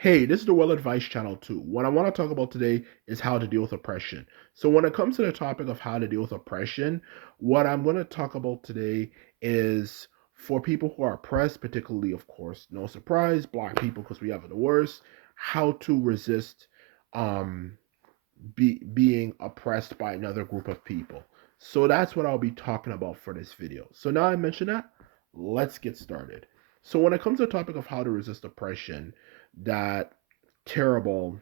Hey, this is the Well Advice Channel too. What I want to talk about today is how to deal with oppression. So, when it comes to the topic of how to deal with oppression, what I'm going to talk about today is for people who are oppressed, particularly, of course, no surprise, Black people, because we have it the worst, how to resist um, being oppressed by another group of people. So, that's what I'll be talking about for this video. So, now I mentioned that, let's get started. So, when it comes to the topic of how to resist oppression, that terrible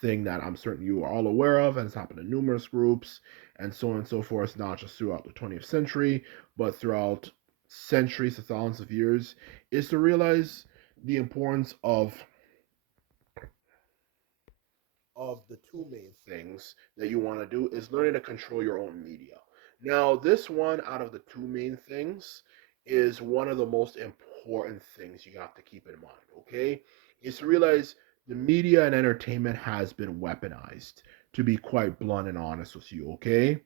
thing that I'm certain you are all aware of and has happened in numerous groups and so on and so forth, not just throughout the 20th century, but throughout centuries to thousands of years, is to realize the importance of the two main things that you want to do is learning to control your own media. Now, this one out of the two main things is one of the most important things you have to keep in mind, okay? Is to realize the media and entertainment has been weaponized, to be quite blunt and honest with you, okay?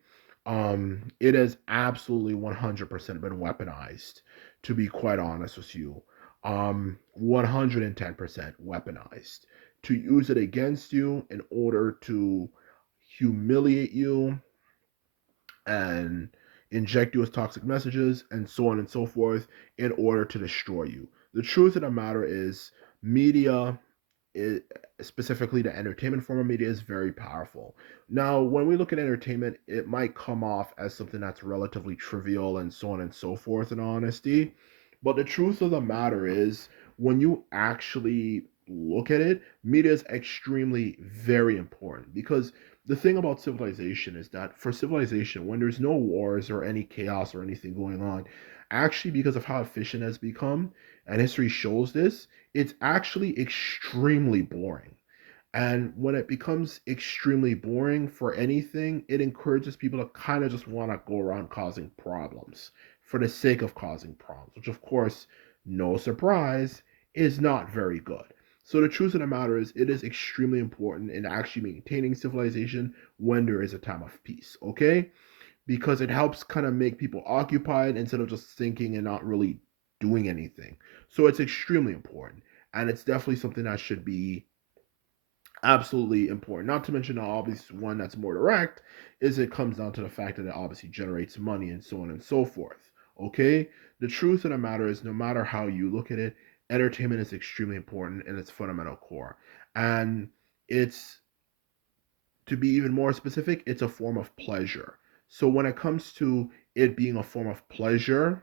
It has absolutely 100% been weaponized, to be quite honest with you. 110% weaponized to use it against you in order to humiliate you and inject you with toxic messages and so on and so forth in order to destroy you. The truth of the matter is, media, is, specifically the entertainment form of media, is very powerful. Now, when we look at entertainment, it might come off as something that's relatively trivial and so on and so forth, in honesty. But the truth of the matter is, when you actually look at it, media is extremely very important because the thing about civilization is that for civilization, when there's no wars or any chaos or anything going on, actually, because of how efficient it has become, and history shows this, it's actually extremely boring. And when it becomes extremely boring for anything, it encourages people to kind of just want to go around causing problems for the sake of causing problems, which, of course, no surprise, is not very good. So, the truth of the matter is, it is extremely important in actually maintaining civilization when there is a time of peace, okay? Because it helps kind of make people occupied instead of just thinking and not really doing anything. So, it's extremely important. And it's definitely something that should be absolutely important. Not to mention the obvious one that's more direct is it comes down to the fact that it obviously generates money and so on and so forth. Okay? The truth of the matter is, no matter how you look at it, entertainment is extremely important in its fundamental core. And it's, to be even more specific, it's a form of pleasure. So when it comes to it being a form of pleasure,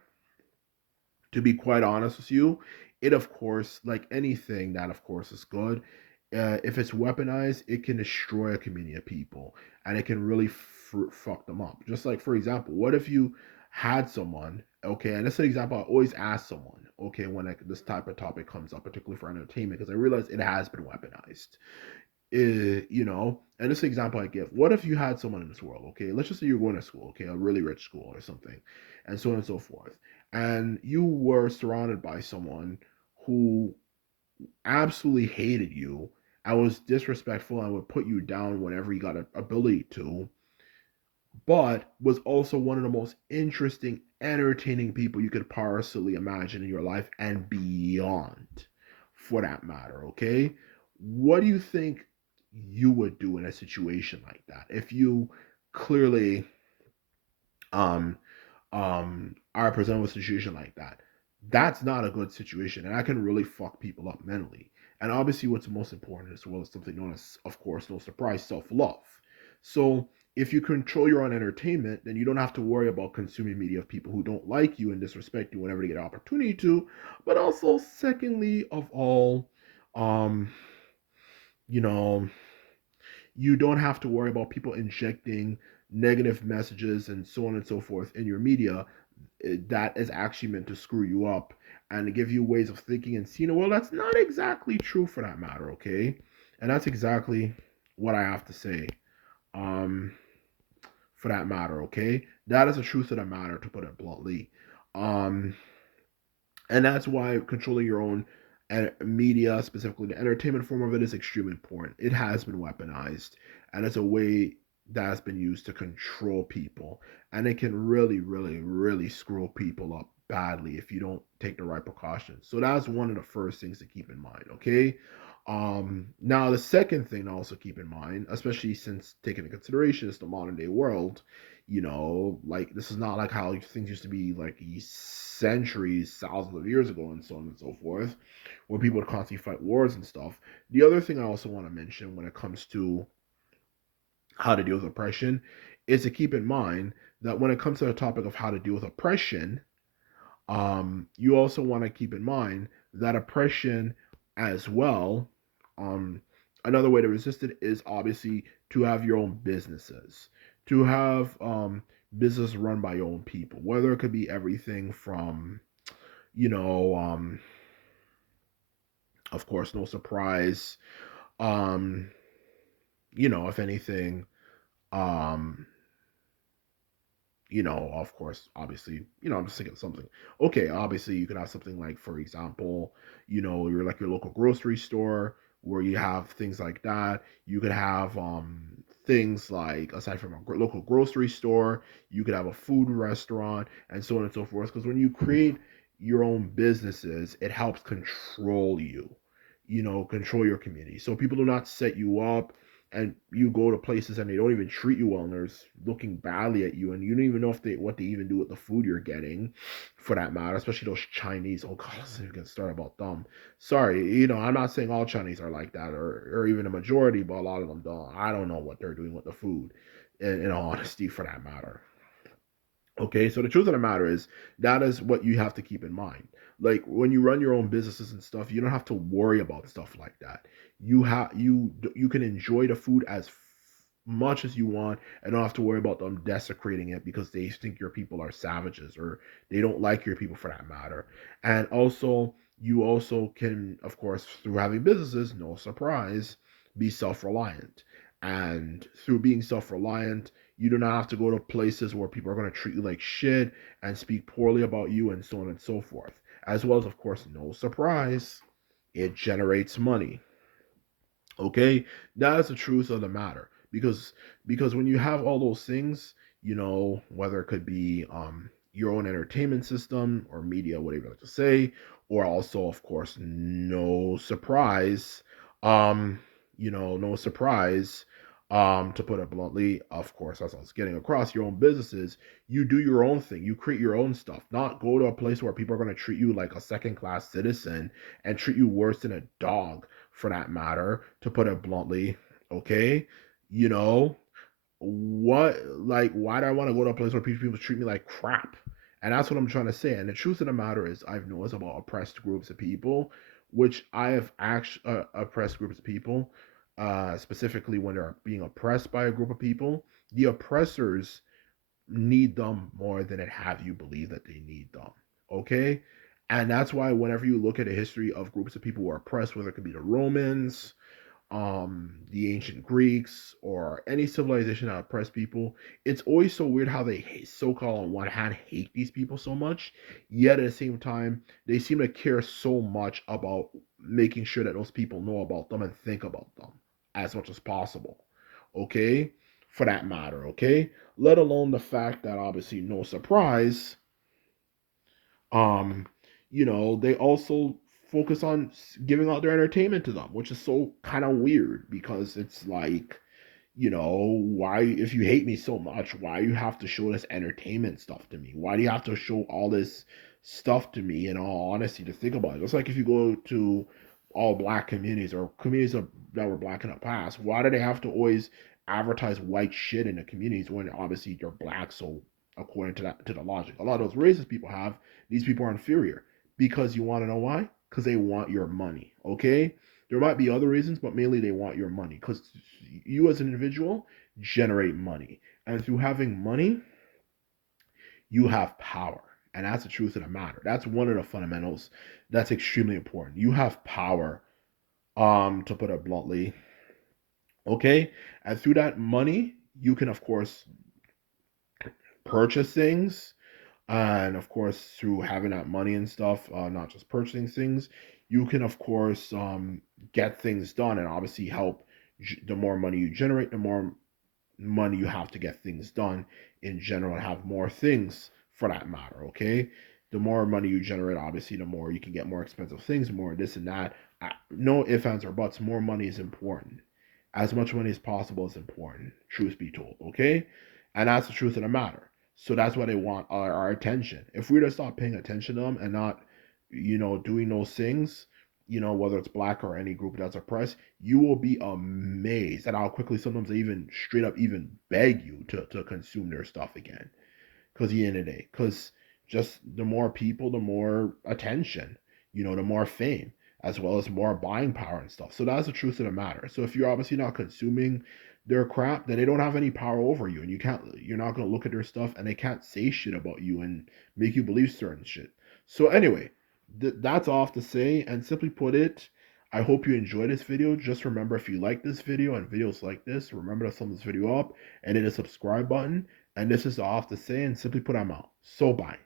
to be quite honest with you, it, of course, like anything that, of course, is good, if it's weaponized, it can destroy a community of people and it can really fuck them up. Just like, for example, what if you had someone, okay, and this is an example I always ask someone, okay, when this type of topic comes up, particularly for entertainment, because I realize it has been weaponized. And this example I give, what if you had someone in this world, okay, let's just say you're going to school, okay, a really rich school or something, and so on and so forth, and you were surrounded by someone who absolutely hated you and was disrespectful and would put you down whenever he got an ability to, but was also one of the most interesting, entertaining people you could possibly imagine in your life and beyond, for that matter, okay? What do you think you would do in a situation like that if you clearly um are presented with a situation like that? That's not a good situation, and that can really fuck people up mentally. And obviously, what's most important as well is something known as, of course, no surprise, self-love. So if you control your own entertainment, then you don't have to worry about consuming media of people who don't like you and disrespect you whenever they get an opportunity to. But also, secondly of all, um, you know, you don't have to worry about people injecting negative messages and so on and so forth in your media that is actually meant to screw you up and to give you ways of thinking and seeing. Well, that's not exactly true for that matter, okay? And that's exactly what I have to say. Um, for that matter, okay? That is the truth of the matter, to put it bluntly. Um, and that's why controlling your own media, specifically the entertainment form of it, is extremely important. It has been weaponized, and it's a way that has been used to control people, and it can really, really, really screw people up badly if you don't take the right precautions. So that's one of the first things to keep in mind, okay? Now the second thing to also keep in mind, especially since taking into consideration is the modern day world, like this is not like how things used to be like centuries, thousands of years ago, and so on and so forth, where people would constantly fight wars and stuff. The other thing I also want to mention when it comes to how to deal with oppression is to keep in mind that when it comes to the topic of how to deal with oppression, you also want to keep in mind that oppression as well. Um, Another way to resist it is obviously to have your own businesses, to have business run by your own people, whether it could be everything from, you know, of course, no surprise, um, if anything, um, of course, obviously, I'm just thinking of something. Okay, obviously, you could have something like, for example, you're like your local grocery store where you have things like that. You could have things like, aside from a local grocery store, you could have a food restaurant and so on and so forth. Because when you create your own businesses, it helps control you, control your community. So people do not set you up and you go to places and they don't even treat you well and they're looking badly at you and you don't even know if they what they even do with the food you're getting, for that matter, especially those Chinese. Oh god, let's even get started about them. Sorry, I'm not saying all Chinese are like that, or even a majority, but a lot of them don't. I don't know what they're doing with the food, in all honesty, for that matter. Okay, so the truth of the matter is that is what you have to keep in mind. Like when you run your own businesses and stuff, you don't have to worry about stuff like that. You can enjoy the food as much as you want and don't have to worry about them desecrating it because they think your people are savages or they don't like your people, for that matter. And also, you also can, of course, through having businesses, no surprise, be self-reliant. And through being self-reliant, you do not have to go to places where people are going to treat you like shit and speak poorly about you and so on and so forth. As well as, of course, no surprise, it generates money. Okay, that is the truth of the matter. Because when you have all those things, whether it could be your own entertainment system or media, whatever you like to say, or also, of course, no surprise, um, no surprise, to put it bluntly, of course, as I was getting across, your own businesses, you do your own thing, you create your own stuff, not go to a place where people are going to treat you like a second class citizen and treat you worse than a dog, for that matter, to put it bluntly. Okay, you know what? Like, why do I want to go to a place where people treat me like crap? And that's what I'm trying to say. And the truth of the matter is, I've noticed about oppressed groups of people, which I have actually oppressed groups of people, specifically when they're being oppressed by a group of people. The oppressors need them more than it have you believe that they need them. Okay? And that's why whenever you look at a history of groups of people who are oppressed, whether it could be the Romans, the ancient Greeks, or any civilization that oppressed people, it's always so weird how they so-called on one hand hate these people so much, yet at the same time they seem to care so much about making sure that those people know about them and think about them as much as possible. Okay, for that matter. Okay, let alone the fact that obviously no surprise, um they also focus on giving out their entertainment to them, which is so kind of weird because it's like, why, if you hate me so much, why you have to show this entertainment stuff to me? Why do you have to show all this stuff to me? In all honesty, to think about it, it's like if you go to all black communities or communities that were black in the past, why do they have to always advertise white shit in the communities when obviously you're black? So according to that, to the logic a lot of those racist people have, these people are inferior. Because you want to know why? Because they want your money. Okay, there might be other reasons, but mainly they want your money because you as an individual generate money. And through having money, you have power. And that's the truth of the matter. That's one of the fundamentals that's extremely important. You have power, to put it bluntly. Okay? And through that money, you can of course purchase things. And of course, through having that money and stuff, not just purchasing things, you can of course get things done and obviously help. The more money you generate, the more money you have to get things done in general and have more things, for that matter. Okay, the more money you generate, obviously, the more you can get more expensive things, more this and that. No ifs, ands, or buts. More money is important. As much money as possible is important, truth be told, okay? And that's the truth of the matter. So that's why they want our attention. If we were to stop paying attention to them and not, doing those things, whether it's black or any group that's oppressed, you will be amazed at how quickly sometimes they even straight up even beg you to consume their stuff again. Because at the end of the day, because just the more people, the more attention, the more fame, as well as more buying power and stuff. So that's the truth of the matter. So if you're obviously not consuming their crap, then they don't have any power over you, and you're not gonna look at their stuff, and they can't say shit about you and make you believe certain shit. So anyway, that's all I have to say. And simply put it, I hope you enjoyed this video. Just remember, if you like this video and videos like this, remember to thumb this video up and hit the subscribe button. And this is all I have to say, and simply put, I'm out. So bye.